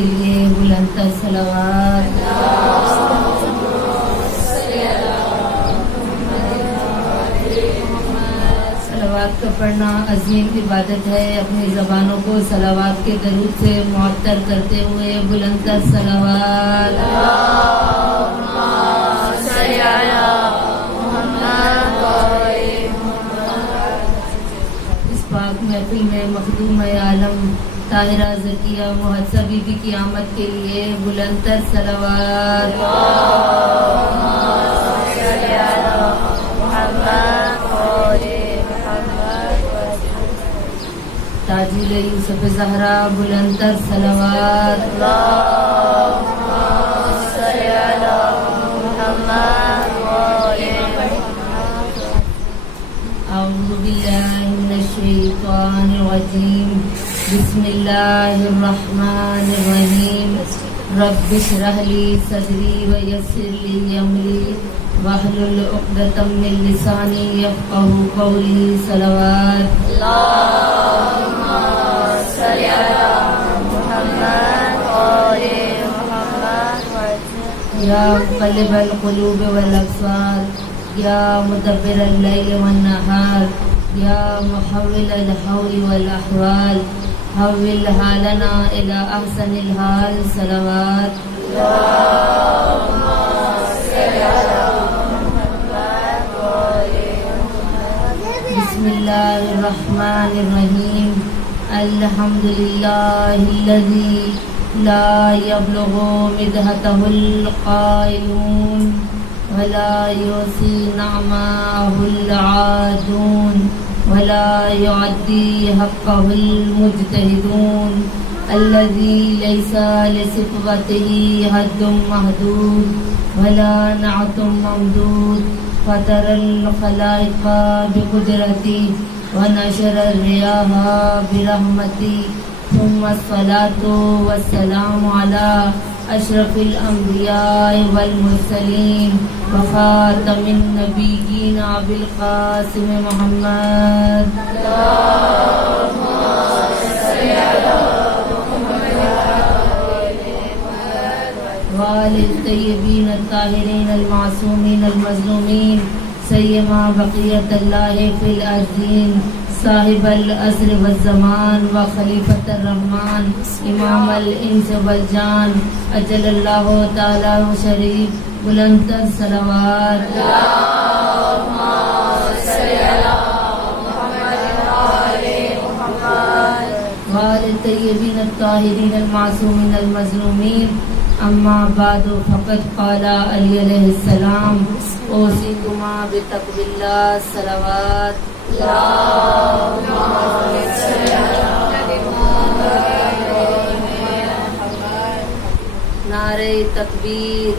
کے لیے بلند تر صلوات. صلوات کا پڑھنا عظیم عبادت ہے. اپنی زبانوں کو صلوات کے درود سے معطر کرتے ہوئے بلند تر صلوات. اس پاک محفل میں مخدوم عالم طاہرہ ذکیہ محسا بی بی کی آمد کے لیے بلند تر صلوات. تاجل یوسف زہرا بلند تر صلوات. اعوذ باللہ من الشیطان الرجیم. بسم اللہ الرحمن الرحیم. رب اشرح لی صدری ویسر لی امری واحلل عقدۃ من لسانی یفقہوا قولی. صلوات. یا مقلب القلوب والابصار یا مدبر اللیل والنہار یا محول الحول والاحوال حول حالنا الی احسن الحال. صلوات. بسم اللہ الرحمن الرحیم. الحمد للہ الذی لا يبلغ مدحته القائلون ولا يحصي نعمه العادون ولا يعدي حقه المجتهدون الذي ليس لصفته حد محدود ولا نعت ممدود فطر الخلائق بقدرته ونشر الرياح برحمته ثم الصلاة والسلام على أشرف الأنبياء والمرسلين وخاتم النبيين أبي القاسم محمد. وآل الطيبين الطاهرين المعصومين المظلومين سيما بقية الله في الأرضين صاحب العصر والزمان وخلیفۃ الرحمن امام الانس والجان اجل اللہ تعالی شریف. بلند تر صلوات. وآل الطیبین الطاہرین المعصومین المظلومین. اما بعد فقد قال علی علیہ السلام اوصیکما بتقوی اللہ. صلوات. نعرہ تکبیر.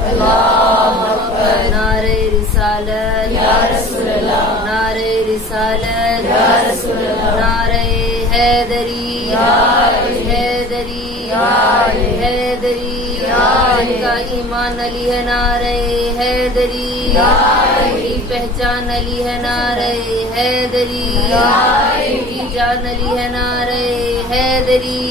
نعرہ رسالت. نعرہ رسالت. نعرہ حیدری. حیدری. حیدری. ان کا ایمان علی ہے. نعرہ حیدری. ان کی پہچان علی ہے. نعرہ حیدری. ان کی جان علی ہے. نعرہ حیدری.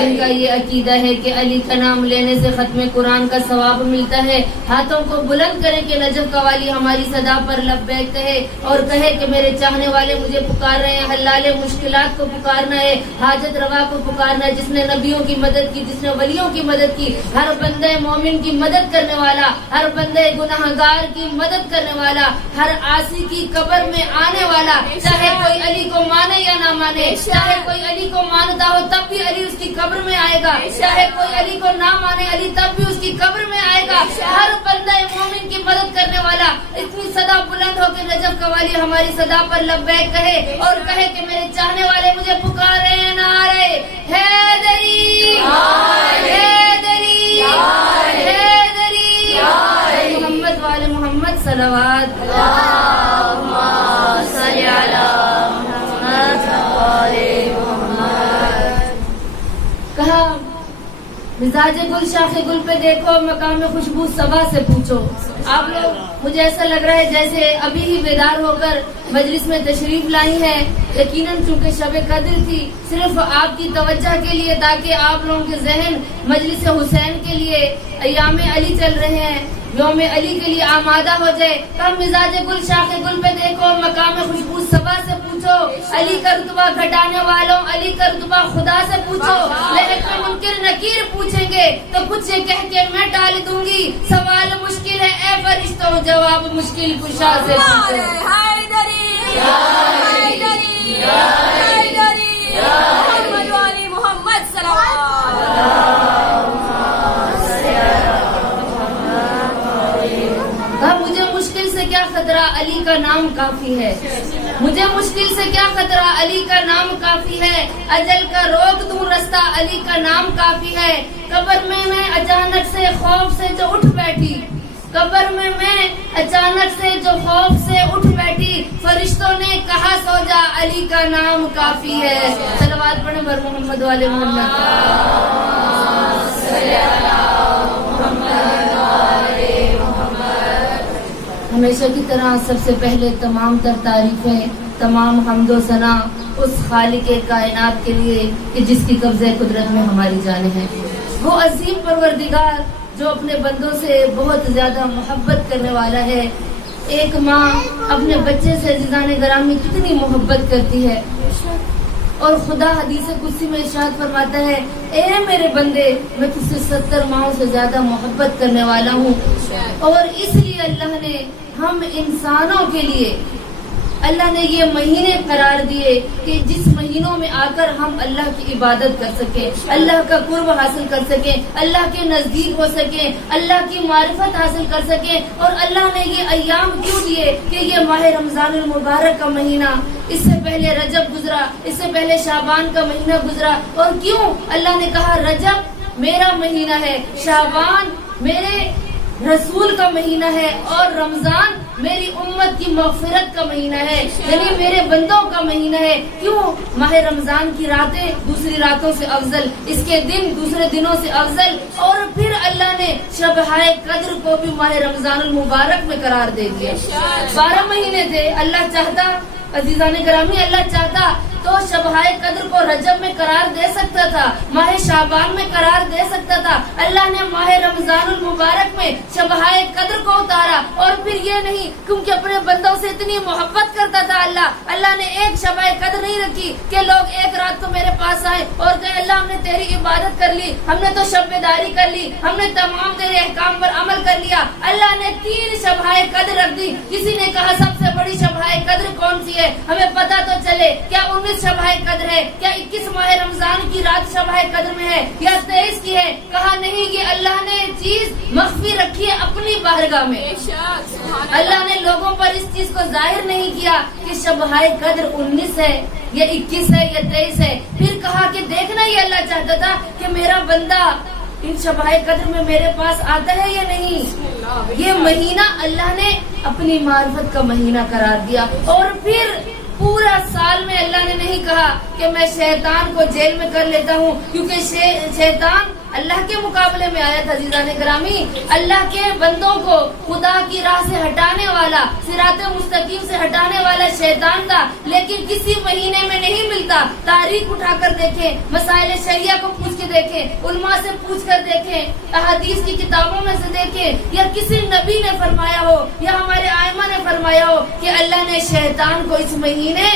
جن کا یہ عقیدہ ہے کہ علی کا نام لینے سے ختم قرآن کا ثواب ملتا ہے، ہاتھوں کو بلند کریں کہ نجف کا والی ہماری صدا پر لبیک کہے اور کہے کہ میرے چاہنے والے مجھے پکار رہے ہیں. حلال مشکلات کو پکارنا ہے، حاجت روا کو پکارنا ہے. جس نے نبیوں کی مدد کی، جس نے ولیوں کی مدد کی، ہر بندے مومن کی مدد کرنے والا، ہر بندے گناہگار کی مدد کرنے والا، ہر عاصی کی قبر میں آنے والا، چاہے کوئی علی کو مانے یا نہ مانے، چاہے کوئی علی کو مانتا ہو تب بھی علی اس کی قبر میں آئے گا، چاہے کوئی علی کو نہ مانے علی تب بھی اس کی قبر میں آئے گا. ہر بندہ مومن کی مدد کرنے والا اتنی صدا بلند ہو کہ نجف کا والی ہماری صدا پر لبیک کہے اور کہے کہ میرے چاہنے والے مجھے پکار رہے ہیں. نعرہ حیدری. حیدری. حیدری. محمد والے محمد. صلوات. اللہم صلی علی محمد. کہا مزاج گل شاخ گل پہ دیکھو، مقام خوشبو صبا سے پوچھو. آپ لوگ مجھے ایسا لگ رہا ہے جیسے ابھی ہی بیدار ہو کر مجلس میں تشریف لائی ہیں. یقیناً چونکہ شب قدر تھی، صرف آپ کی توجہ کے لیے، تاکہ آپ لوگوں کے ذہن مجلس حسین کے لیے، ایام علی چل رہے ہیں، یوم علی کے لیے آمادہ ہو جائے. کم مزاج گل شاخ گل پہ دیکھو، مقام خوشبو صبا سے پوچھو. علی کا رتبہ گھٹانے والوں، علی کا رتبہ خدا سے پوچھو. لیکن منکر نکیر پوچھیں گے تو کچھ یہ کہہ کے میں ٹال دوں گی، سوال مشکل ہے اے فرشتوں، جواب مشکل کشا سے پوچھو. محمد صلی اللہ مجھے مشکل سے کیا خطرہ، علی کا نام کافی ہے. مجھے مشکل سے کیا خطرہ، علی کا نام کافی ہے. اجل کا روک دوں رستہ، علی کا نام کافی ہے. قبر میں اچانک سے خوف سے جو اٹھ بیٹھی، قبر میں اچانک سے جو خوف سے اٹھ بیٹھی، فرشتوں نے کہا سو جا، علی کا نام کافی ہے. صلوات پڑھیں بر محمد والے محمد. ہمیشہ کی طرح سب سے پہلے تمام تر تعریفیں، تمام حمد و ثنا اس خالق کائنات کے لیے کہ جس کی قبضہ قدرت میں ہماری جانیں ہیں. وہ عظیم پروردگار جو اپنے بندوں سے بہت زیادہ محبت کرنے والا ہے. ایک ماں اپنے بچے سے عزیزان گرامی کتنی محبت کرتی ہے، اور خدا حدیث قدسی میں ارشاد فرماتا ہے، اے میرے بندے، میں تجھ سے 70 ماہوں سے زیادہ محبت کرنے والا ہوں. اور اس لیے اللہ نے ہم انسانوں کے لیے، اللہ نے یہ مہینے قرار دیے کہ جس مہینوں میں آ کر ہم اللہ کی عبادت کر سکیں، اللہ کا قرب حاصل کر سکیں، اللہ کے نزدیک ہو سکیں، اللہ کی معرفت حاصل کر سکیں. اور اللہ نے یہ ایام کیوں دیے کہ یہ ماہ رمضان المبارک کا مہینہ، اس سے پہلے رجب گزرا، اس سے پہلے شعبان کا مہینہ گزرا. اور کیوں اللہ نے کہا رجب میرا مہینہ ہے، شعبان میرے رسول کا مہینہ ہے، اور رمضان میری امت کی مغفرت کا مہینہ ہے، یعنی میرے بندوں کا مہینہ ہے. کیوں؟ ماہ رمضان کی راتیں دوسری راتوں سے افضل، اس کے دن دوسرے دنوں سے افضل. اور پھر اللہ نے شب-ہائے قدر کو بھی ماہ رمضان المبارک میں قرار دے دیا. 12 مہینے تھے. اللہ چاہتا، عزیزان گرامی، اللہ چاہتا تو شب-ہائے قدر کو رجب میں قرار دے سکتا تھا، ماہ شعبان میں قرار دے سکتا تھا. اللہ نے ماہ رمضان المبارک میں شب-ہائے قدر کو اتارا. اور پھر یہ نہیں، کیونکہ اپنے بندوں سے اتنی محبت کرتا تھا اللہ نے ایک شب-ہائے قدر نہیں رکھی کہ لوگ ایک رات تو میرے پاس آئے اور کہے اللہ ہم نے تیری عبادت کر لی، ہم نے تو شب بیداری کر لی، ہم نے تمام تیرے احکام پر عمل کر لیا. اللہ نے 3 شب-ہائے قدر رکھ دی. کسی نے کہا سب سے بڑی شب-ہائے قدر کون سی ہے، ہمیں پتا تو چلے. کیا 19 شب-ہائے قدر ہے؟ کیا 21 ماہ رمضان کی رات شب-ہائے قدر میں ہے یا 23 کی ہے؟ کہا نہیں، یہ اللہ نے چیز مخفی رکھی ہے اپنی بارگاہ میں. اللہ نے لوگوں پر اس چیز کو ظاہر نہیں کیا کہ شب-ہائے قدر 19 ہے یا 21 ہے یا 23 ہے. پھر کہا کہ دیکھنا، یہ اللہ چاہتا تھا کہ میرا بندہ ان شب-ہائے قدر میں میرے پاس آتا ہے یا نہیں. یہ مہینہ اللہ نے اپنی معرفت کا مہینہ قرار دیا. اور پھر پورا سال میں اللہ نے نہیں کہا کہ میں شیطان کو جیل میں کر لیتا ہوں، کیونکہ شیطان اللہ کے مقابلے میں آیا تھا. عزیزان گرامی، اللہ کے بندوں کو خدا کی راہ سے ہٹانے والا، صراط مستقیم سے ہٹانے والا شیطان تھا. لیکن کسی مہینے میں نہیں ملتا. تاریخ اٹھا کر دیکھیں، مسائل شریعہ کو پوچھ کے دیکھیں، علماء سے پوچھ کر دیکھیں، احادیث کی کتابوں میں سے دیکھیں، یا کسی نبی نے فرمایا ہو یا ہمارے ائمہ نے فرمایا ہو کہ اللہ نے شیطان کو اس مہینے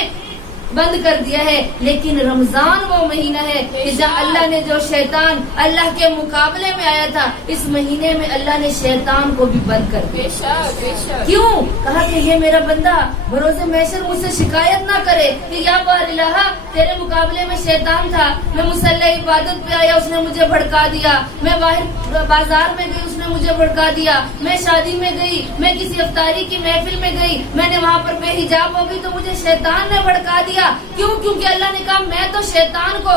بند کر دیا ہے. لیکن رمضان وہ مہینہ ہے کہ جہاں اللہ نے جو شیطان اللہ کے مقابلے میں آیا تھا، اس مہینے میں اللہ نے شیطان کو بھی بند کر دیا. کیوں؟ کہا کہ یہ میرا بندہ بروز محشر مجھ سے شکایت نہ کرے کہ یا بار الہ، تیرے مقابلے میں شیطان تھا، میں مصلی عبادت پہ آیا اس نے مجھے بھڑکا دیا، میں باہر بازار میں گئی اس نے مجھے بھڑکا دیا، میں شادی میں گئی، میں کسی افطاری کی محفل میں گئی، میں نے وہاں پر بے حجاب ہو گئی تو مجھے شیطان نے بھڑکا دیا. کیوں؟ کیونکہ اللہ نے کہا میں تو شیطان کو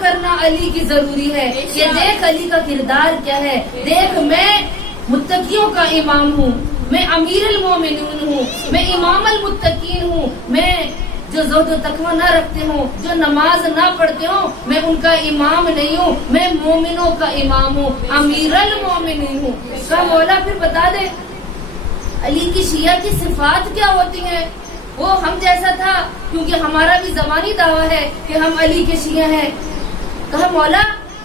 کرنا علی کی ضروری ہے. یہ دیکھ علی کا کردار کیا ہے. دیکھ میں متقیوں کا امام ہوں, میں امیر المومنین ہوں, میں امام المتقین ہوں, میں جو زہد و تقوی نہ رکھتے ہوں, جو نماز نہ پڑھتے ہوں, میں ان کا امام نہیں ہوں, میں مومنوں کا امام ہوں, امیر المومنین ہوں. کا مولا پھر بتا دے علی کی شیعہ کی صفات کیا ہوتی ہیں. وہ ہم جیسا تھا, کیونکہ ہمارا بھی زبانی دعویٰ ہے کہ ہم علی کے شیعہ ہیں. کہا مولا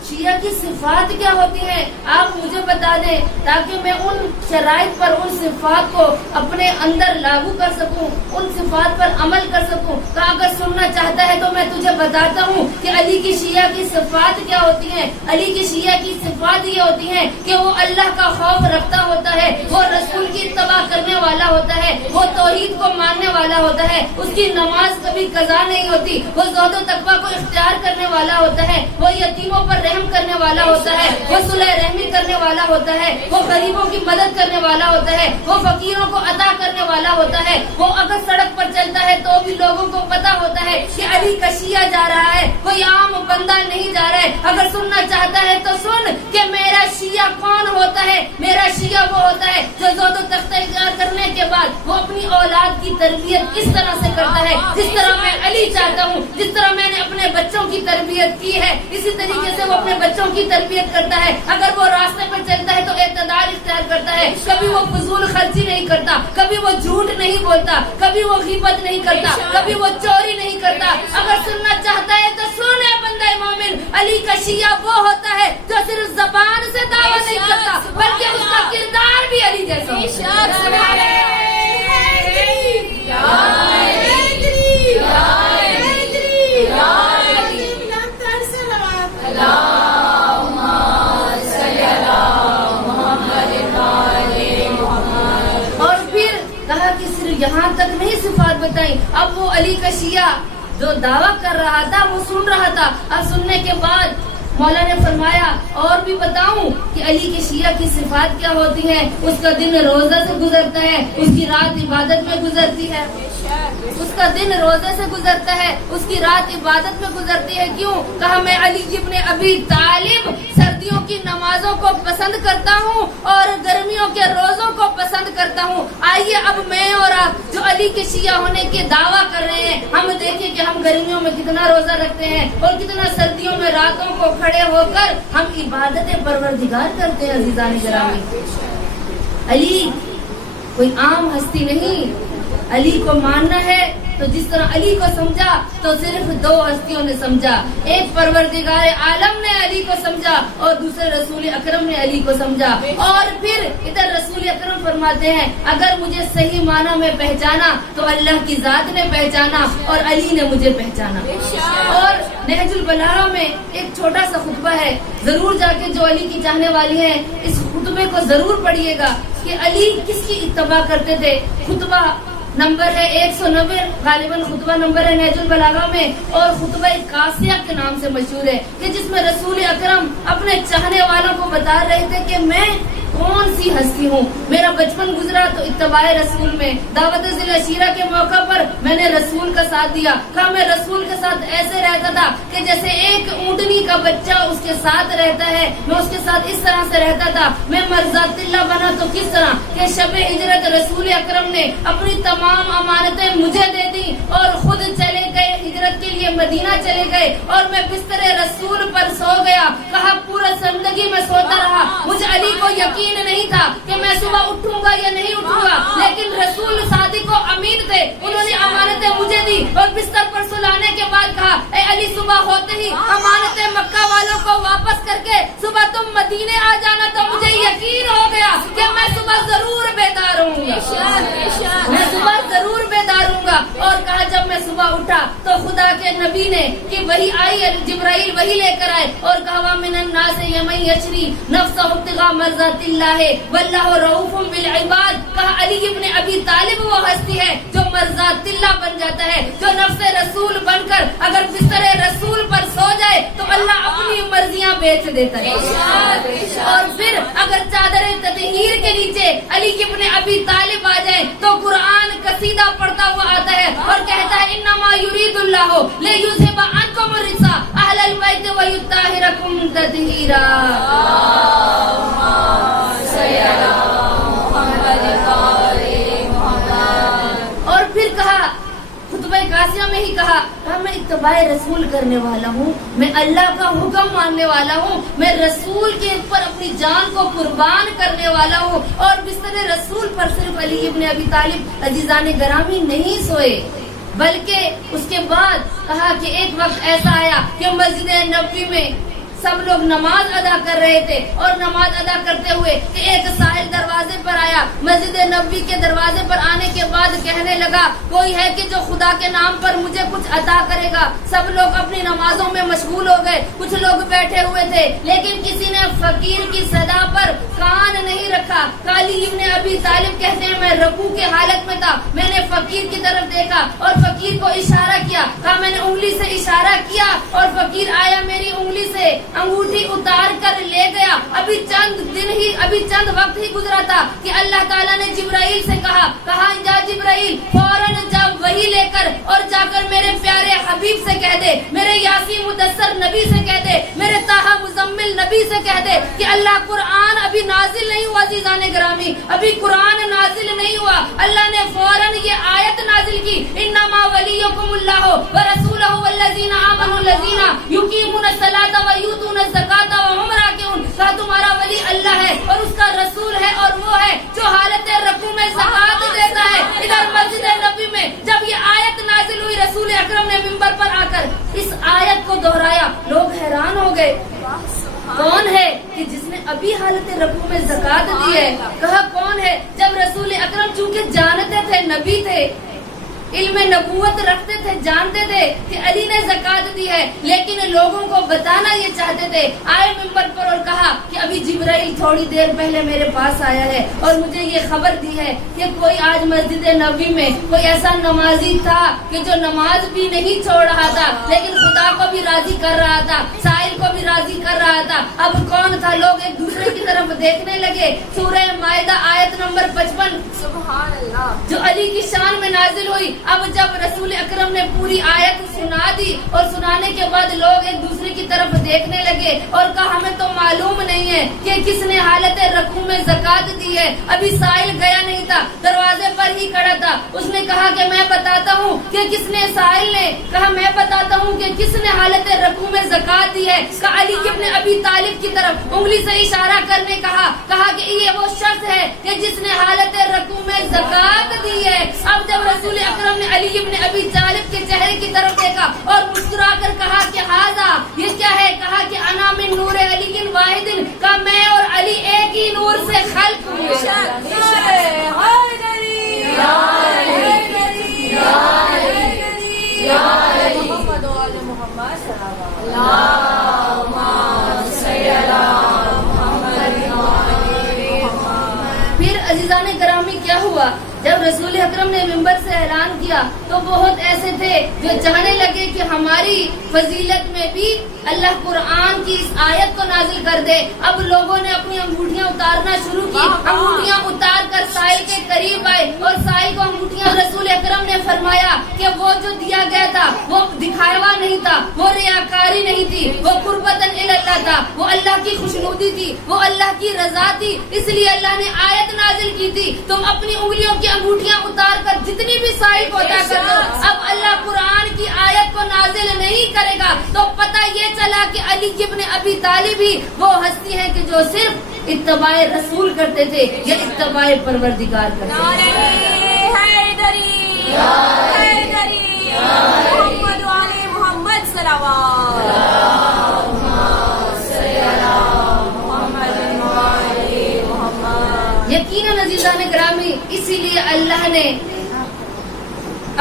شیعہ کی صفات کیا ہوتی ہیں, آپ مجھے بتا دیں تاکہ میں ان شرائط پر ان صفات کو اپنے اندر لاگو کر سکوں, ان صفات پر عمل کر سکوں. کہا اگر سننا چاہتا ہے تو میں تجھے بتاتا ہوں کہ علی کی شیعہ کی صفات کیا ہوتی ہیں. علی کی شیعہ کی صفات یہ ہوتی ہیں کہ وہ اللہ کا خوف رکھتا ہوتا ہے, وہ رسول کی اتباع کرنے والا ہوتا ہے, وہ توحید کو ماننے والا ہوتا ہے, اس کی نماز کبھی قضا نہیں ہوتی, وہ زہد و تقوی کو اختیار کرنے والا ہوتا ہے, وہ یتیموں پر رحم کرنے والا ہوتا ہے, وہ صلح رحمی کرنے والا ہوتا ہے, وہ غریبوں کی مدد کرنے والا ہوتا ہے, وہ فقیروں کو عطا کرنے والا ہوتا ہے. وہ اگر سڑک پر چلتا ہے تو بھی لوگوں کو پتا ہوتا ہے کہ علی کا شیعہ جا رہا ہے, کوئی عام بندہ نہیں جا رہا ہے. اگر سننا چاہتا ہے تو سن کہ میرا شیعہ کون ہوتا ہے. میرا شیعہ وہ ہوتا ہے جو زہد و تقوی اختیار کرنے کے بعد وہ اپنی اولاد کی تربیت کس طرح سے کرتا ہے, جس طرح میں علی چاہتا ہوں, جس طرح میں نے اپنے بچوں کی تربیت کی ہے, اسی طریقے سے وہ اپنے بچوں کی تربیت کرتا ہے. اگر وہ راستے پر چلتا ہے تو اعتدال اختیار کرتا ہے, کبھی وہ فضول خرچی نہیں کرتا, کبھی وہ جھوٹ نہیں بولتا, کبھی وہ غیبت نہیں کرتا, کبھی وہ چوری نہیں کرتا. اگر سننا چاہتا ہے تو سنے بندہ مومن, علی کا شیعہ وہ ہوتا ہے جو صرف زبان سے دعویٰ نہیں کرتا بلکہ اس کا کردار بھی علی جیسا ہوتا ہے. یہاں تک نہیں صفات بتائیں, اب وہ علی کا شیعہ جو دعویٰ کر رہا تھا وہ سن رہا تھا. اب سننے کے بعد مولا نے فرمایا اور بھی بتاؤں کہ علی کے شیعہ کی صفات کیا ہوتی ہیں. اس کا دن روزہ سے گزرتا ہے, اس کی رات عبادت میں گزرتی ہے. اس کا دن روزے سے گزرتا ہے, اس کی رات عبادت میں گزرتی ہے. کیوں؟ کہا میں علی ابن ابی طالب سردیوں کی نمازوں کو پسند کرتا ہوں اور گرمیوں کے روزوں کو پسند کرتا ہوں. آئیے اب میں اور آپ جو علی کے شیعہ ہونے کے دعویٰ کر رہے ہیں, ہم دیکھیں کہ ہم گرمیوں میں کتنا روزہ رکھتے ہیں اور کتنا سردیوں میں راتوں کو کھڑے ہو کر ہم عبادت پروردگار کرتے ہیں. عزیزان گرامی, علی کوئی عام ہستی نہیں. علی کو ماننا ہے تو جس طرح علی کو سمجھا تو صرف دو ہستیوں نے سمجھا, ایک پروردگار عالم نے علی کو سمجھا اور دوسرے رسول اکرم نے علی کو سمجھا. اور پھر ادھر رسول اکرم فرماتے ہیں اگر مجھے صحیح معنی میں پہچانا تو اللہ کی ذات نے پہچانا اور علی نے مجھے پہچانا. اور نہج البلاغہ میں ایک چھوٹا سا خطبہ ہے, ضرور جا کے جو علی کی چاہنے والی ہیں اس خطبے کو ضرور پڑھیے گا کہ علی کس کی اتباع کرتے تھے. خطبہ نمبر ہے 190, غالباً خطبہ نمبر ہے نہج البلاغہ میں, اور خطبہ قاسیہ کے نام سے مشہور ہے کہ جس میں رسول اکرم اپنے چاہنے والوں کو بتا رہے تھے کہ میں کون سی ہستی ہوں. میرا بچپن گزرا تو اتباع رسول میں, دعوت ذی العشیرہ کے موقع پر میں نے رسول کا ساتھ دیا. کہا میں رسول کے ساتھ ایسے رہتا تھا کہ جیسے ایک اونٹنی کا بچہ اس کے ساتھ رہتا ہے, میں اس کے ساتھ اس طرح سے رہتا تھا. میں مرضات اللہ بنا تو کس طرح کہ شب ہجرت رسول اکرم نے اپنی تمام امانتیں مجھے دے دی اور خود چلے گئے, ہجرت کے لیے مدینہ چلے گئے اور میں بستر رسول پر سو گیا. کہا پورا زندگی میں سوتا رہا, مجھے علی کو یقین نہیں تھا کہ میں صبح اٹھوں گا یا نہیں اٹھوں گا, لیکن رسول صادق و امین تھے, انہوں نے امانتیں مجھے دی اور بستر پر سلانے کے بعد کہا اے علی صبح ہوتے ہی امانتیں مکہ والوں کو واپس کر کے صبح تم مدینے آ جانا. تو مجھے یقین ہو گیا کہ میں صبح ضرور بیدار ہوں گا, میں صبح ضرور بیدار ہوں گا. اور کہا جب میں صبح اٹھا تو خدا کے نبی نے کہ وہی آئی, جبرائیل وہی لے کر آئے اور کہا من الناس یمن یشری نفسہ ابتغاء مرضات اللہ واللہ رؤوف بالعباد. کہا علی ابن ابی طالب وہ ہستی ہے جو مرضات اللہ بن جاتا ہے, جو نفس رسول بن کر اگر بستر رسول پر سو جائے تو اللہ اپنی مرضیاں بیچ دیتا ہے. اور پھر اگر چادر تطہیر کے نیچے علی ابن ابی طالب آ جائے تو قرآن قصیدہ پڑھتا ہوا آتا ہے اور کہتا ہے انما یرید اللہ لیذھب عنکم الرجس اہل البیت ویطہرکم تطہیرا. اور پھر کہا خطبہ قاسیہ میں ہی کہا میں اتباع رسول کرنے والا ہوں, میں اللہ کا حکم ماننے والا ہوں, میں رسول کے اوپر اپنی جان کو قربان کرنے والا ہوں. اور بستر رسول پر صرف علی ابن ابی طالب عزیزان گرامی نہیں سوئے, بلکہ اس کے بعد کہا کہ ایک وقت ایسا آیا کہ مسجد نبوی میں سب لوگ نماز ادا کر رہے تھے اور نماز ادا کرتے ہوئے کہ ایک سائل دروازے پر آیا. مسجد نبوی کے دروازے پر آنے کے بعد کہنے لگا کوئی ہے کہ جو خدا کے نام پر مجھے کچھ عطا کرے گا. سب لوگ اپنی نمازوں میں مشغول ہو گئے, کچھ لوگ بیٹھے ہوئے تھے, لیکن کسی نے فقیر کی صدا پر کان نہیں رکھا. علی ابن ابی طالب کہتے ہیں میں رکوع کے حالت میں تھا, میں نے فقیر کی طرف دیکھا اور فقیر کو اشارہ کیا. کہا میں نے انگلی سے اشارہ کیا اور فقیر آیا میری انگلی سے انگوٹھی اتار کر لے گیا. ابھی چند وقت ہی گزرا تھا کہ اللہ تعالیٰ نے جبرائیل سے کہا جا جبرائیل فوراً جا وحی لے کر اور جا کر میرے پیارے حبیب سے کہہ دے, میرے یاسین مدثر نبی سے کہہ دے, میرے طٰہٰ مزمل نبی سے کہہ دے کہ اللہ قرآن ابھی نازل نہیں ہوا. عزیزان گرامی ابھی قرآن نازل نہیں ہوا, اللہ نے فوراً یہ آیت نازل کی انما ولیکم اللہ ورسولہ والذین آمنوا الذین یقیمون الصلاۃ ویؤتون الزکاۃ وہم راکعون. کہا تمہارا ولی اللہ ہے اور اس کا رسول ہے اور وہ ہے جو حالت رکوع میں زکات دیتا ہے. ادھر مسجد نبوی میں جب یہ آیت نازل ہوئی رسول اکرم نے منبر پر آ کر اس آیت کو دہرایا, لوگ حیران ہو گئے کون ہے کہ جس نے ابھی حالت رکوع میں زکات دی ہے. کہا کون ہے؟ جب رسول اکرم چونکہ جانتے تھے نبی تھے, علم نبوت رکھتے تھے, جانتے تھے کہ علی نے زکات دی ہے, لیکن لوگوں کو بتانا یہ چاہتے تھے. آئے منبر پر اور کہا کہ ابھی جبرائیل تھوڑی دیر پہلے میرے پاس آیا ہے اور مجھے یہ خبر دی ہے کہ کوئی آج مسجد نبوی میں کوئی ایسا نمازی تھا کہ جو نماز بھی نہیں چھوڑ رہا تھا لیکن خدا کو بھی راضی کر رہا تھا, سائل کو بھی راضی کر رہا تھا. اب کون تھا؟ لوگ ایک دوسرے کی طرف دیکھنے لگے. سورہ مائدہ آیت نمبر 55 سبحان اللہ جو علی کی شان میں نازل ہوئی. اب جب رسول اکرم نے پوری آیت سنا دی اور سنانے کے بعد لوگ ایک دوسرے کی طرف دیکھنے لگے اور کہا ہمیں تو معلوم نہیں ہے کہ کس نے حالت رکوع میں زکات دی ہے. ابھی سائل گیا نہیں تھا, دروازے پر ہی کھڑا تھا. اس نے کہا کہ میں بتاتا ہوں کہ کس نے. سائل نے کہا میں بتاتا ہوں کہ کس نے حالت رکوع میں زکات دی ہے. کہا علی ابن ابی طالب کی طرف انگلی سے اشارہ کرنے کہا کہ یہ وہ شخص ہے کہ جس نے حالت رکوع میں زکات دی ہے. اب جب رسول اکرم نے علی ابن ابی طالب کے چہرے کی طرف دیکھا اور مسکرا کر کہا کہ ہاذا یہ کیا ہے؟ کہا کہ انا من نور علی واحد, کا میں اور علی ایک ہی نور سے خلق ہوئے. پھر عزیزان گرامی کیا ہوا؟ جب رسول اکرم نے منبر سے اعلان کیا تو بہت ایسے تھے جو چاہنے لگے کہ ہماری فضیلت میں بھی اللہ قرآن کی اس آیت کو نازل کر دے. اب لوگوں نے اپنی انگوٹھیاں اتارنا شروع کی, انگوٹھیاں اتار کر سائل کے قریب آئے اور سائل کو انگوٹھیاں. رسول اکرم نے فرمایا کہ وہ جو دیا گیا تھا وہ دکھاوا نہیں تھا, وہ ریاکاری نہیں تھی, وہ قربتاً اللہ تھا, وہ اللہ کی خوشنودی تھی, وہ اللہ کی رضا تھی. اس لیے اللہ نے آیت نازل کی تھی تم اپنی انگلیوں کی انگوٹھیاں اتار کر جتنی بھی سائل کو ادا کر دو. اب اللہ قرآن کی آیت کو نازل نہیں کرے گا تو پتہ یہ چلا کہ علی ابن ابی طالب ہی وہ ہستی ہے کہ جو صرف اتباع رسول کرتے تھے یا اتباع پروردگار کرتے یقیناً عزیزان گرامی اسی لیے اللہ نے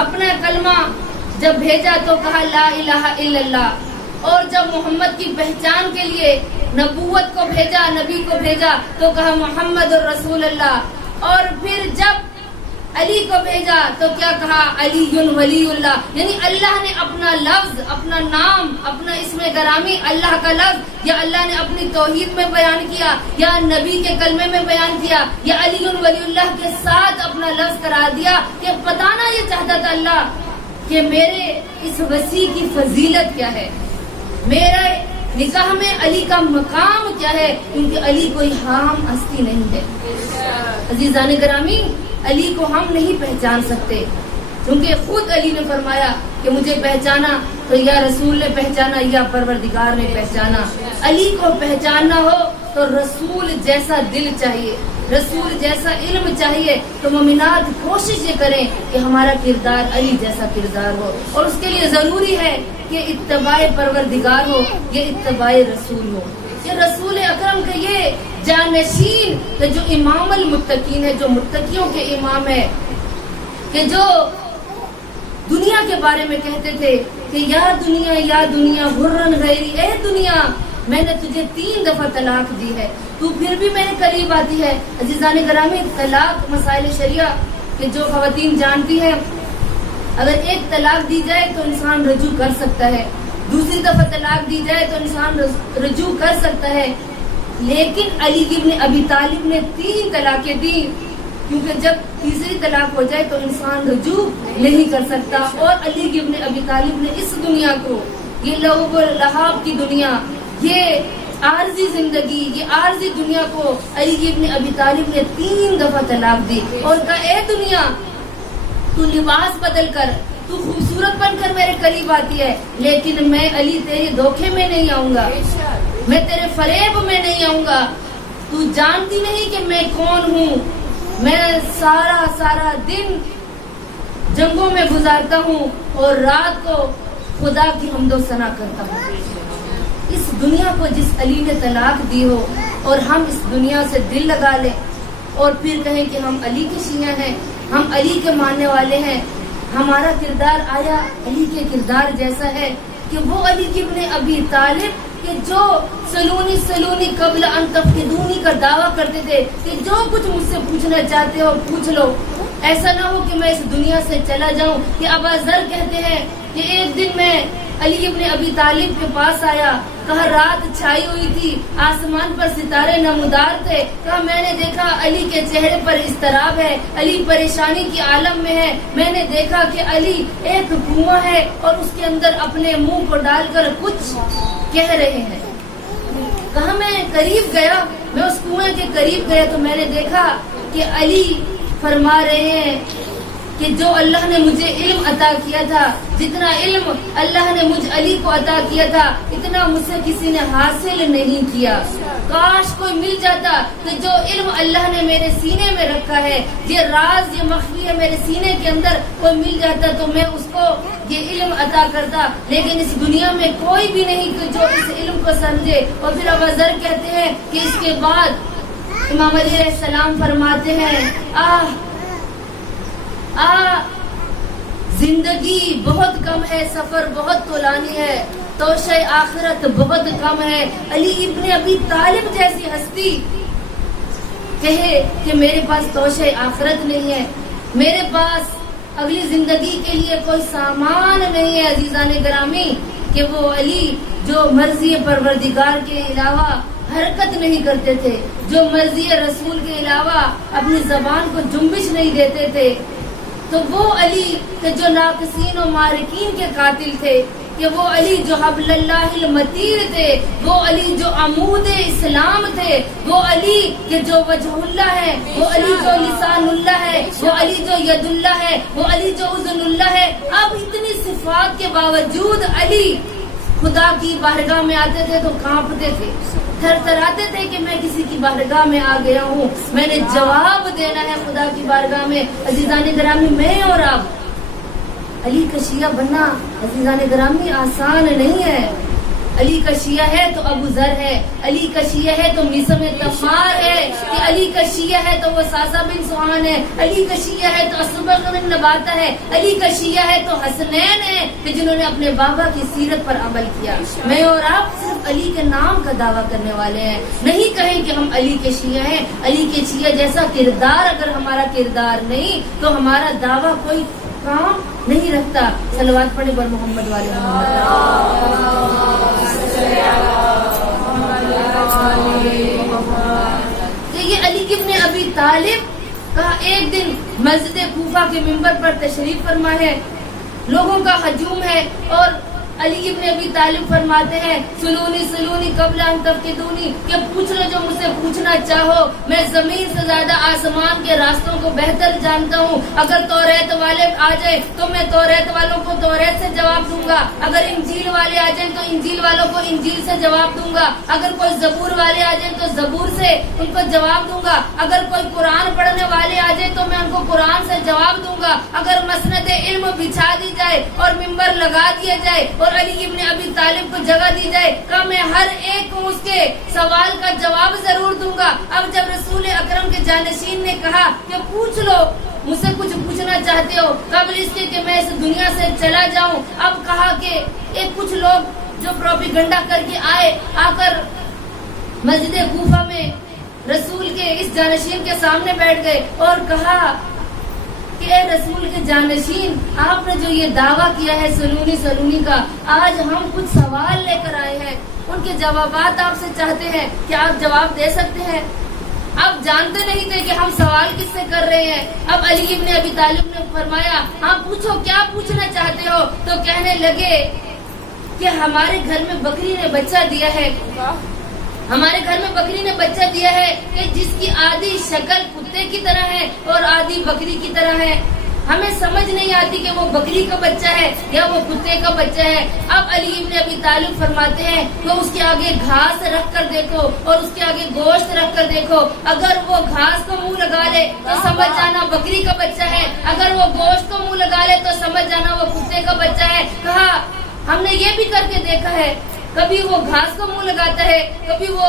اپنا کلمہ جب بھیجا تو کہا لا الہ الا اللہ, اور جب محمد کی پہچان کے لیے نبوت کو بھیجا, نبی کو بھیجا تو کہا محمد الرسول اللہ. اور پھر جب علی کو بھیجا تو کیا کہا؟ علی ولی اللہ، یعنی اللہ نے اپنا لفظ، اپنا نام، اپنا اسم گرامی اللہ کا لفظ یا اللہ نے اپنی توحید میں بیان کیا یا نبی کے کلمے میں بیان کیا یا علی ولی اللہ کے ساتھ اپنا لفظ قرار دیا کہ بتانا یہ چاہتا تھا اللہ کہ میرے اس وسیع کی فضیلت کیا ہے، میرے نکاح میں علی کا مقام کیا ہے، کیونکہ علی کوئی عام ہستی نہیں ہے۔ عزیزان گرامی، علی کو ہم نہیں پہچان سکتے، کیونکہ خود علی نے فرمایا کہ مجھے پہچانا تو یا رسول نے پہچانا یا پروردگار نے پہچانا۔ علی کو پہچاننا ہو تو رسول جیسا دل چاہیے، رسول جیسا علم چاہیے، تو مومنات کوشش یہ کریں کہ ہمارا کردار علی جیسا کردار ہو، اور اس کے لیے ضروری ہے کہ اتباع پروردگار ہو، یہ اتباع رسول ہو، یہ رسول اکرم کا یہ جانشین جو امام المتقین ہے، جو متقیوں کے امام ہے، کہ جو دنیا کے بارے میں کہتے تھے کہ یا دنیا غرن غیری، اے دنیا میں نے تجھے 3 دفعہ طلاق دی ہے، تو پھر بھی میرے قریب آتی ہے۔ عزیزان گرامی، طلاق مسائل شریعہ کہ جو خواتین جانتی ہیں، اگر ایک طلاق دی جائے تو انسان رجوع کر سکتا ہے، دوسری دفعہ طلاق دی جائے تو انسان رجوع کر سکتا ہے، لیکن علی ابن ابی طالب نے 3 طلاقیں دی، کیونکہ جب تیسری طلاق ہو جائے تو انسان رجوع نہیں کر سکتا۔ اور علی ابن ابی طالب نے اس دنیا کو، یہ لہو و لہاب کی دنیا، یہ عارضی زندگی، یہ عارضی دنیا کو علی ابن ابی طالب نے 3 دفعہ طلاق دی، اور کہا اے دنیا تو لباس بدل کر، تو خوبصورت بن کر میرے قریب آتی ہے، لیکن میں علی تیرے دھوکے میں نہیں آؤں گا، میں تیرے فریب میں نہیں آؤں گا، تو جانتی نہیں کہ میں کون ہوں، میں سارا دن جنگوں میں گزارتا ہوں اور رات کو خدا کی حمد و ثنا کرتا ہوں۔ اس دنیا کو جس علی نے طلاق دی ہو اور ہم اس دنیا سے دل لگا لیں اور پھر کہیں کہ ہم علی کے شیعہ ہیں، ہم علی کے ماننے والے ہیں، ہمارا کردار آیا علی کے کردار جیسا ہے کہ وہ علی ابن ابی طالب کہ جو سلونی قبل ان تفقدونی کا دعویٰ کرتے تھے کہ جو کچھ مجھ سے پوچھنا چاہتے ہو پوچھ لو، ایسا نہ ہو کہ میں اس دنیا سے چلا جاؤں۔ کہ ابا ذر کہتے ہیں کہ ایک دن میں علی ابن ابی طالب کے پاس آیا، کہا رات چھائی ہوئی تھی، آسمان پر ستارے نمودار تھے، کہا میں نے دیکھا علی کے چہرے پر اضطراب ہے، علی پریشانی کی عالم میں ہے، میں نے دیکھا کہ علی ایک کنواں ہے اور اس کے اندر اپنے منہ کو ڈال کر کچھ کہہ رہے ہیں۔ کہا میں قریب گیا، میں اس کنویں کے قریب گیا تو میں نے دیکھا کہ علی فرما رہے ہیں کہ جو اللہ نے مجھے علم عطا کیا تھا، جتنا علم اللہ نے مجھ علی کو عطا کیا تھا، اتنا مجھ سے کسی نے حاصل نہیں کیا۔ کاش کوئی مل جاتا کہ جو علم اللہ نے میرے سینے میں رکھا ہے، یہ راز، یہ مخفی ہے میرے سینے کے اندر، کوئی مل جاتا تو میں اس کو یہ علم عطا کرتا، لیکن اس دنیا میں کوئی بھی نہیں کہ جو اس علم کو سمجھے۔ اور پھر ابو ذر کہتے ہیں کہ اس کے بعد امام علی علیہ السلام فرماتے ہیں زندگی بہت کم ہے، سفر بہت طولانی ہے، توشہ آخرت بہت کم ہے۔ علی ابن ابی طالب جیسی ہستی کہے کہ میرے پاس توشہ آخرت نہیں ہے، میرے پاس اگلی زندگی کے لیے کوئی سامان نہیں ہے۔ عزیزان گرامی، کہ وہ علی جو مرضی پروردگار کے علاوہ حرکت نہیں کرتے تھے، جو مرضی رسول کے علاوہ اپنی زبان کو جنبش نہیں دیتے تھے، تو وہ علی کہ جو ناقصین و مارکین کے قاتل تھے، کہ وہ علی جو حبل اللہ المتین تھے، وہ علی جو عمود اسلام تھے، وہ علی کہ جو وجہ اللہ ہے، وہ علی جو لسان اللہ ہے، وہ علی جو ید اللہ ہے، وہ علی جو اذن اللہ ہے۔ اب اتنی صفات کے باوجود علی خدا کی بارگاہ میں آتے تھے تو کانپتے تھے، تھر تھراتے تھے کہ میں کسی کی بارگاہ میں آ گیا ہوں، میں نے جواب دینا ہے خدا کی بارگاہ میں۔ عزیزان گرامی، میں اور آپ علی کا شیعہ بننا عزیزان گرامی آسان نہیں ہے۔ علی کا شیعہ ہے تو ابو ذر ہے، علی کا شیعہ ہے تو مسم تمار ہے، کہ علی کا شیعہ ہے تو وہ ساسا بن سہان ہے، علی کا شیعہ ہے تو اسبغ بن نباتہ ہے، علی کا شیعہ ہے تو حسنین ہے، کہ جنہوں نے اپنے بابا کی سیرت پر عمل کیا۔ میں اور آپ صرف علی کے نام کا دعویٰ کرنے والے ہیں، نہیں کہیں کہ ہم علی کے شیعہ ہیں۔ علی کے شیعہ جیسا کردار اگر ہمارا کردار نہیں تو ہمارا دعویٰ کوئی کام نہیں رکھتا۔ صلوات پڑھے بر محمد والے یہ علی ابن ابی طالب کا ایک دن مسجد کوفہ کے منبر پر تشریف فرما ہے، لوگوں کا ہجوم ہے، اور علی ابن ابی طالب فرماتے ہیں سلونی سلونی قبل ان تفقدونی، کہ پوچھ لو جو مجھ سے پوچھنا چاہو، میں زمین سے زیادہ آسمان کے راستوں کو بہتر جانتا ہوں۔ اگر توریت والے آ جائے تو میں توریت والوں کو توریت سے جواب دوں گا، اگر انجیل والے آ جائیں تو انجیل والوں کو انجیل سے جواب دوں گا، اگر کوئی زبور والے آ جائیں تو زبور سے ان کو جواب دوں گا، اگر کوئی قرآن پڑھنے والے آ جائیں تو میں ان کو قرآن سے جواب دوں گا، اگر مسند علم بچھا دی جائے اور ممبر لگا دیا جائے اور علی ابن ابی طالب کو جگہ دی جائے کہ میں ہر ایک کو اس کے سوال کا جواب ضرور دوں گا۔ اب جب رسول اکرم کے جانشین نے کہا کہ پوچھ لو، مجھ سے کچھ پوچھنا چاہتے ہو قبل اس کے کہ میں اس دنیا سے چلا جاؤں، اب کہا کہ ایک کچھ لوگ جو پروپیگنڈا کر کے آئے، آ کر مسجد کوفہ میں رسول کے اس جانشین کے سامنے بیٹھ گئے اور کہا کہ اے رسول کے جانشین، آپ نے جو یہ دعویٰ کیا ہے سلونی سلونی کا، آج ہم کچھ سوال لے کر آئے ہیں، ان کے جوابات آپ سے چاہتے ہیں، کیا آپ جواب دے سکتے ہیں؟ اب جانتے نہیں تھے کہ ہم سوال کس سے کر رہے ہیں۔ اب علی ابن ابی طالب نے فرمایا ہاں پوچھو، کیا پوچھنا چاہتے ہو؟ تو کہنے لگے کہ ہمارے گھر میں بکری نے بچہ دیا ہے، ہمارے گھر میں بکری نے بچہ دیا ہے کہ جس کی آدھی شکل کتے کی طرح ہے اور آدھی بکری کی طرح ہے، ہمیں سمجھ نہیں آتی کہ وہ بکری کا بچہ ہے یا وہ کتے کا بچہ ہے۔ اب علی ابن ابی طالب فرماتے ہیں کہ اس کے آگے گھاس رکھ کر دیکھو اور اس کے آگے گوشت رکھ کر دیکھو، اگر وہ گھاس کو منہ لگا لے تو سمجھ جانا بکری کا بچہ ہے، اگر وہ گوشت کو منہ لگا لے تو سمجھ جانا وہ کتے کا بچہ ہے۔ کہا ہم نے یہ بھی کر کے دیکھا ہے، کبھی وہ گھاس کو منہ لگاتا ہے، کبھی وہ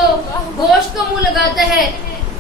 گوشت کو منہ لگاتا ہے۔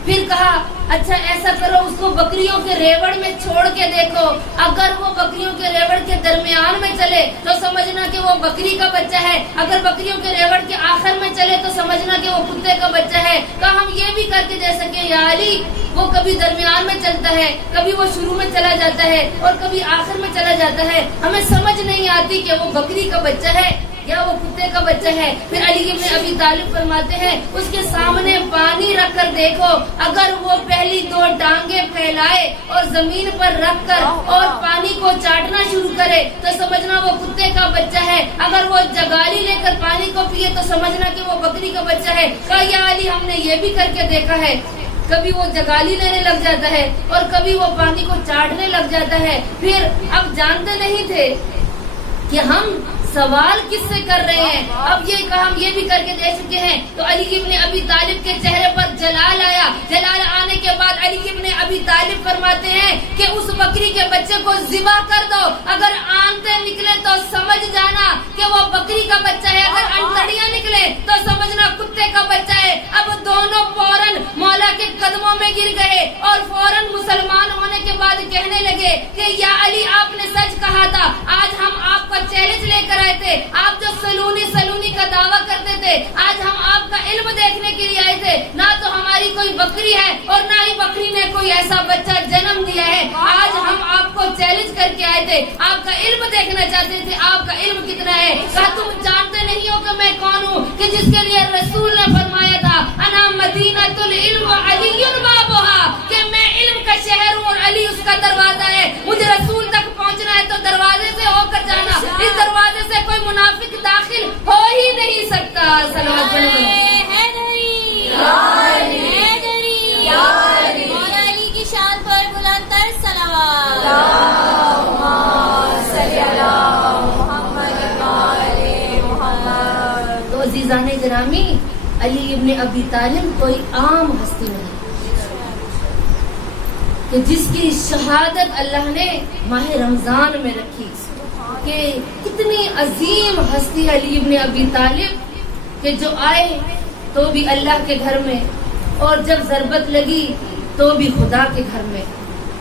پھر کہا اچھا ایسا کرو، اس کو بکریوں کے ریوڑ میں چھوڑ کے دیکھو، اگر وہ بکریوں کے ریوڑ کے درمیان میں چلے تو سمجھنا کہ وہ بکری کا بچہ ہے، اگر بکریوں کے ریوڑ کے آخر میں چلے تو سمجھنا کہ وہ کتے کا بچہ ہے۔ کہا ہم یہ بھی کر کے دے سکے یا علی، وہ کبھی درمیان میں چلتا ہے، کبھی وہ شروع میں چلا جاتا ہے اور کبھی آخر میں چلا جاتا ہے، ہمیں سمجھ نہیں آتی کہ وہ بکری کا بچہ ہے یا وہ کتے کا بچہ ہے۔ پھر علی ابن ابی طالب فرماتے ہیں اس کے سامنے پانی رکھ کر دیکھو، اگر وہ پہلی دو ٹانگیں پھیلائے اور زمین پر رکھ کر اور پانی کو چاٹنا شروع کرے تو سمجھنا وہ کتے کا بچہ ہے، اگر وہ جگالی لے کر پانی کو پیے تو سمجھنا کہ وہ بکری کا بچہ ہے۔ کہا یا علی ہم نے یہ بھی کر کے دیکھا ہے، کبھی وہ جگالی لینے لگ جاتا ہے اور کبھی وہ پانی کو چاٹنے لگ جاتا ہے۔ پھر اب جانتے نہیں تھے کہ ہم سوال کس سے کر رہے ہیں، اب یہ کہا ہم یہ بھی کر کے دے چکے ہیں۔ تو علی ابن ابی طالب کے چہرے پر جلال آیا، جلال آنے کے بعد علی ابن ابی طالب فرماتے ہیں کہ اس بکری کے بچے کو ذبح کر دو، اگر آنتیں نکلے تو سمجھ جانا کہ وہ بکری کا بچہ ہے، اگر انتڑیاں نکلے تو سمجھنا کتے کا بچہ ہے۔ اب دونوں فوراً مولا کے قدموں میں گر گئے اور فوراً مسلمان ہونے کے بعد کہنے لگے کہ یا علی آپ نے سچ کہا تھا، آج ہم آپ کو چیلنج لے کر آئے تھے، آپ جو سلونی سلونی کا دعویٰ کرتے تھے، آج ہم آپ کا علم دیکھنے کے لیے آئے تھے، نہ تو ہماری کوئی بکری ہے اور نہ ہی بکری نے کوئی ایسا بچہ جنم دیا ہے، آج ہم آپ کو چیلنج کر کے آئے تھے، آپ کا علم دیکھنا چاہتے تھے، آپ کا علم کتنا ہے۔ کہا تم جانتے نہیں ہو کہ میں کون ہوں، کہ جس کے لیے رسول نے فرمایا تھا انا مدینۃ العلم علی بابھا، کہ میں علم کا شہر ہوں اور علی اس کا دروازہ ہے، مجھے رسول تک پہنچنا ہے تو دروازے سے ہو کر جانا، اس دروازے سے کوئی منافق داخل ہو ہی نہیں سکتا۔ صلوات مولا علی کی شان پر بلند تر صلوات۔ تو عزیزان گرامی، علی ابن ابی طالب کوئی عام ہستی نہیں کہ جس کی شہادت اللہ نے ماہ رمضان میں رکھی، کہ کتنی عظیم ہستی علی ابن ابی طالب کہ جو آئے تو بھی اللہ کے گھر میں، اور جب ضربت لگی تو بھی خدا کے گھر میں،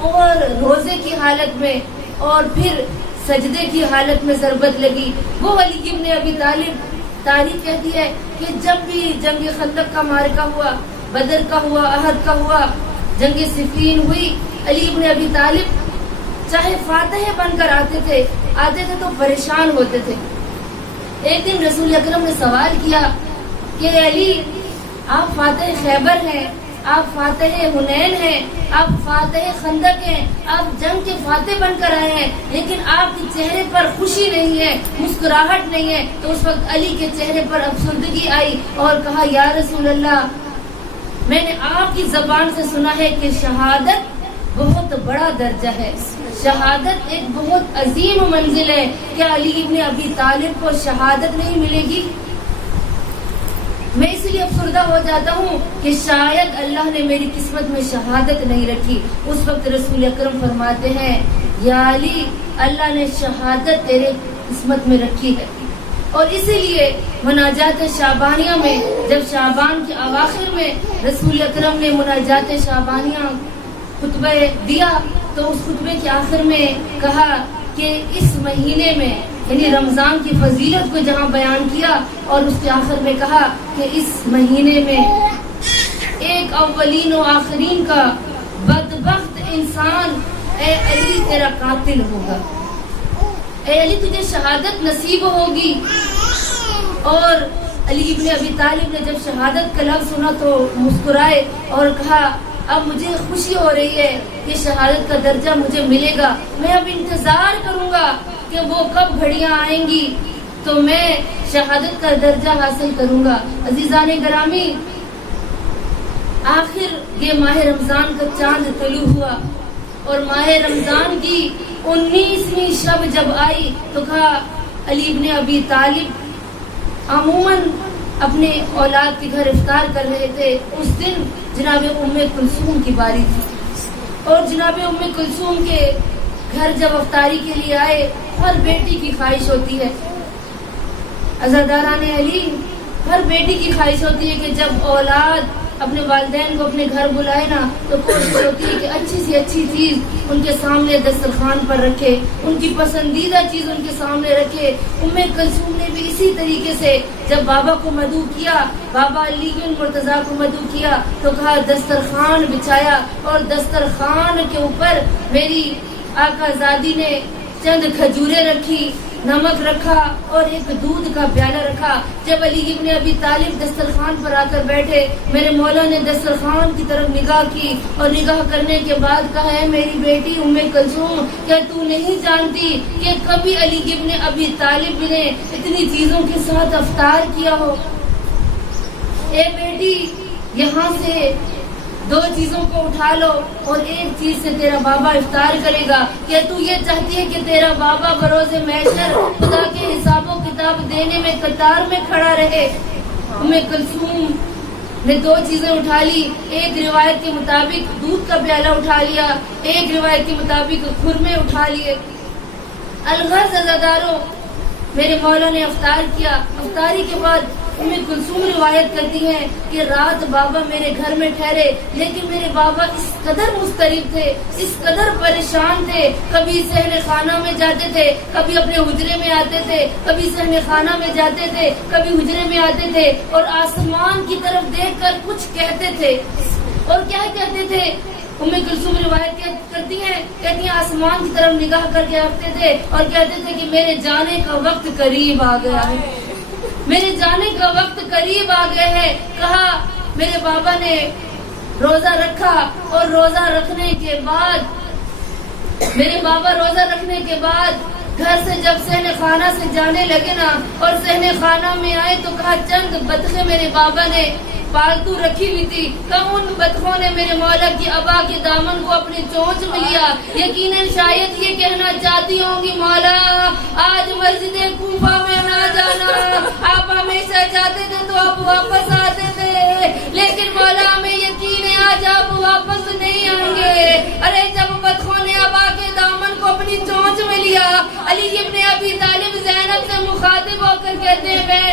اور روزے کی حالت میں اور پھر سجدے کی حالت میں ضربت لگی۔ وہ علی ابن ابی طالب، تاریخ کہتی ہے کہ جب بھی جنگ خندق کا معرکہ ہوا، بدر کا ہوا، احد کا ہوا، جنگ صفین ہوئی، علی ابن ابی طالب چاہے فاتح بن کر آتے تھے تو پریشان ہوتے تھے۔ ایک دن رسول اکرم نے سوال کیا کہ علی، آپ فاتح خیبر ہیں، آپ فاتح حنین ہیں، آپ فاتح خندق ہیں، آپ جنگ کے فاتح بن کر آئے ہیں، لیکن آپ کے چہرے پر خوشی نہیں ہے، مسکراہٹ نہیں ہے۔ تو اس وقت علی کے چہرے پر افسردگی آئی اور کہا، یا رسول اللہ، میں نے آپ کی زبان سے سنا ہے کہ شہادت بہت بڑا درجہ ہے، شہادت ایک بہت عظیم منزل ہے، کیا علی ابن ابی طالب کو شہادت نہیں ملے گی؟ میں اس لیے افسردہ ہو جاتا ہوں کہ شاید اللہ نے میری قسمت میں شہادت نہیں رکھی۔ اس وقت رسول اکرم فرماتے ہیں، یا علی، اللہ نے شہادت تیرے قسمت میں رکھی ہے۔ اور اسی لیے مناجات شعبانیہ میں، جب شعبان کے اواخر میں رسول اکرم نے مناجات شعبانیہ خطبہ دیا تو اس خطبے کے آخر میں کہا کہ اس مہینے میں، یعنی رمضان کی فضیلت کو جہاں بیان کیا، اور اس کے آخر میں کہا کہ اس مہینے میں ایک اولین و آخرین کا بدبخت انسان اے علی تیرا قاتل ہوگا، اے علی تجھے شہادت نصیب ہوگی۔ اور علی ابن ابی طالب نے جب شہادت کا لفظ سنا تو مسکرائے اور کہا، اب مجھے خوشی ہو رہی ہے کہ شہادت کا درجہ مجھے ملے گا، میں اب انتظار کروں گا کہ وہ کب گھڑیاں آئیں گی تو میں شہادت کا درجہ حاصل کروں گا۔ عزیزان گرامی، آخر یہ ماہ رمضان کا چاند طلوع ہوا اور ماہ رمضان کی 19ویں شب جب آئی تو کہا، علی ابن ابی طالب عموماً اپنے اولاد کے گھر افطار کر رہے تھے۔ اس دن جناب ام کلثوم کی باری تھی، اور جناب ام کلثوم کے گھر جب افطاری کے لیے آئے، ہر بیٹی کی خواہش ہوتی ہے، عزاداران علی، ہر بیٹی کی خواہش ہوتی ہے کہ جب اولاد اپنے والدین کو اپنے گھر بلائے نا تو کوشش ہوتی ہے کہ اچھی سی اچھی چیز ان کے سامنے دسترخوان پر رکھے، ان کی پسندیدہ چیز ان کے سامنے رکھے۔ ام کلثوم نے بھی اسی طریقے سے جب بابا کو مدعو کیا، بابا علی بن مرتضیٰ کو مدعو کیا تو کہا، دسترخوان بچھایا، اور دسترخوان کے اوپر میری آقا زادی نے چند کھجوریں رکھی، نمک رکھا اور ایک دودھ کا پیالہ رکھا۔ جب علی ابن ابی طالب دسترخوان پر آ کر بیٹھے، میرے مولا نے دسترخوان کی طرف نگاہ کی اور نگاہ کرنے کے بعد کہا، ہے میری بیٹی ام کلثوم، کیا تو نہیں جانتی کہ کبھی علی ابن ابی طالب نے اتنی چیزوں کے ساتھ افطار کیا ہو؟ اے بیٹی، یہاں سے 2 چیزوں کو اٹھا لو اور ایک چیز سے تیرا بابا افطار کرے گا۔ کیا تو یہ چاہتی ہے کہ تیرا بابا بروز محشر خدا کے حساب و کتاب دینے میں قطار میں کھڑا رہے؟ ام کلثوم نے 2 چیزیں اٹھا لی، ایک روایت کے مطابق دودھ کا پیالہ اٹھا لیا، ایک روایت کے مطابق خرمے اٹھا لیے۔ الغرض عزاداروں، میرے مولا نے افطار کیا۔ افطاری کے بعد ام کلثوم روایت کرتی ہیں کہ رات بابا میرے گھر میں ٹھہرے، لیکن میرے بابا اس قدر مضطرب تھے، اس قدر پریشان تھے، کبھی صحن خانہ میں جاتے تھے، کبھی اپنے حجرے میں آتے تھے، کبھی صحن خانہ میں جاتے تھے، کبھی حجرے میں آتے تھے، اور آسمان کی طرف دیکھ کر کچھ کہتے تھے۔ اور کیا کہتے تھے؟ ام کلثوم روایت کرتی ہیں، کہتی ہیں آسمان کی طرف نگاہ کر کے ہنستے تھے اور کہتے تھے کہ میرے جانے کا وقت قریب آ گیا ہے، میرے جانے کا وقت قریب آ گیا ہے۔ کہا میرے بابا نے روزہ رکھا، اور روزہ رکھنے کے بعد میرے بابا روزہ رکھنے کے بعد گھر سے جب صحن خانہ سے جانے لگے نا اور صحن خانہ میں آئے تو کہا چند بطخیں میرے بابا نے پالتو رکھی ہوئی تھی، کہا ان بطخوں نے میرے مولا کی ابا کے دامن کو اپنی چونچ میں لیا۔ یقیناً شاید یہ کہنا چاہتی ہوں گی، مولا آج مسجد کوفہ میں نہ جانا، آپ ہمیشہ جاتے تھے تو آپ واپس آتے تھے، لیکن مولا ہمیں یقین ہے آج آپ واپس نہیں آئیں گے۔ ارے جب بطخوں نے ابا کے دامن کو اپنی چونچ میں لیا، علی ابن ابی طالب زینب سے مخاطب ہو کر کہتے ہیں،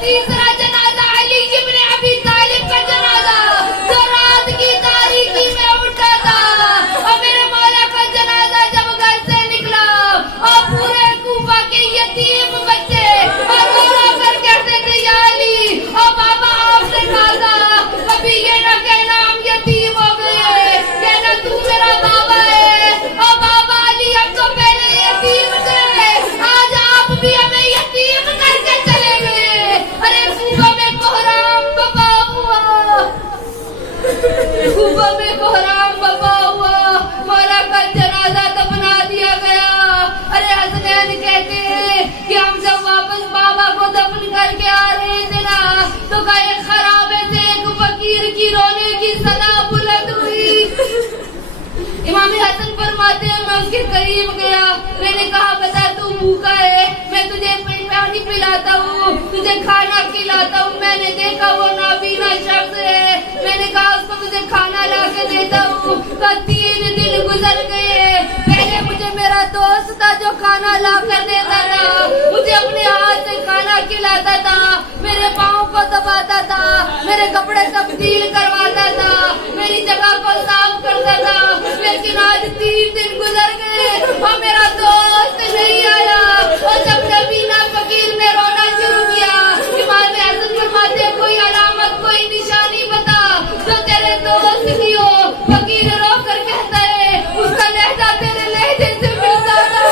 تیسرا جنازہ علی ابن ابی طالب کا جنازہ جو رات کی تاریکی میں اٹھا تھا، اور میرے مولا کا جنازہ جب گھر سے نکلا اور پورے کوفہ کے یتیم بچے اور رو کر کہتے تھے یا علی، اور بابا آپ نے کہا کبھی یہ نہ کہنا ہم یتیم ہو گئے، کہنا تو میرا بابا ہے، اور بابا علی ہم تو پہلے یتیم تھے، آج آپ بھی ہمیں یتیم کر کے چلے گئے۔ ارے کوفہ میں کوہرام بپا ہوا، کوفہ میں کوہرام بپا ہوا، مولا کا جنازہ دفنا دیا گیا۔ ارے حسنین کہتے ہیں کہ ہم جب واپس بابا کو دفن کر کے آ رہے تھے نا، تو کہیں خرابے سے ایک فقیر کی رونے کی صدا بلند ہوئی۔ امام حسن فرماتے ہیں میں اس کے قریب گیا، میں نے کہا بتا تو بھوکا ہے، میں تجھے پانی پلاتا ہوں، تجھے کھانا کھلاتا ہوں۔ میں نے دیکھا وہ نابینا شخص ہے، میں نے کہا اس کو تجھے کھانا لا کے دیتا ہوں۔ تو 3 دن گزر گئے، پہلے مجھے میرا دوست تھا جو کھانا لا کر دیتا تھا، مجھے اپنے ہاتھ سے کھانا کھلاتا تھا، میرے پاؤں کو دباتا تھا، میرے کپڑے تبدیل کرواتا تھا، میری جگہ کو صاف کرتا تھا، لیکن آج 3 دن گزر گئے اور میرا دوست نہیں آیا۔ اور جب نبینا فقیر نے رونا شروع کیا، امام حسن فرماتے ہیں کوئی علامت کوئی نشانی بتا جو تیرے دوست کی ہو۔ فقیر رو کر کہتا ہے اس کا لہجہ تیرے لہجے سے ملتا تھا،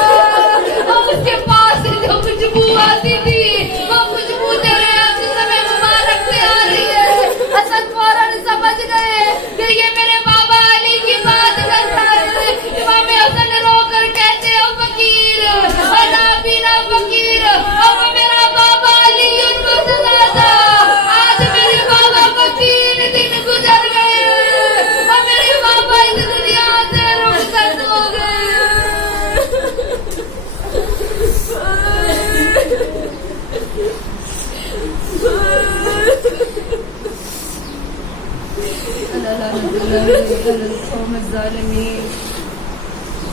اور اس کے پاس سے جو خوشبو آتی تھی وہ خوشبو تیرے اپنے مبارک سے آ رہی ہے۔ حسن فوراً سمجھ گئے کہ یہ میرے بابا علی کی بات کرتا ہے۔ امام حسن رو کر کہتے ہیں فقیر اور نابینا فقیر، اور وہ میرا بابا علی ان کو سزا تھا، آج میرے بابا کو 3 دن گزر گئے اور میرے بابا اس دنیا سے رخصت ہو گئے۔ القوم الظالمين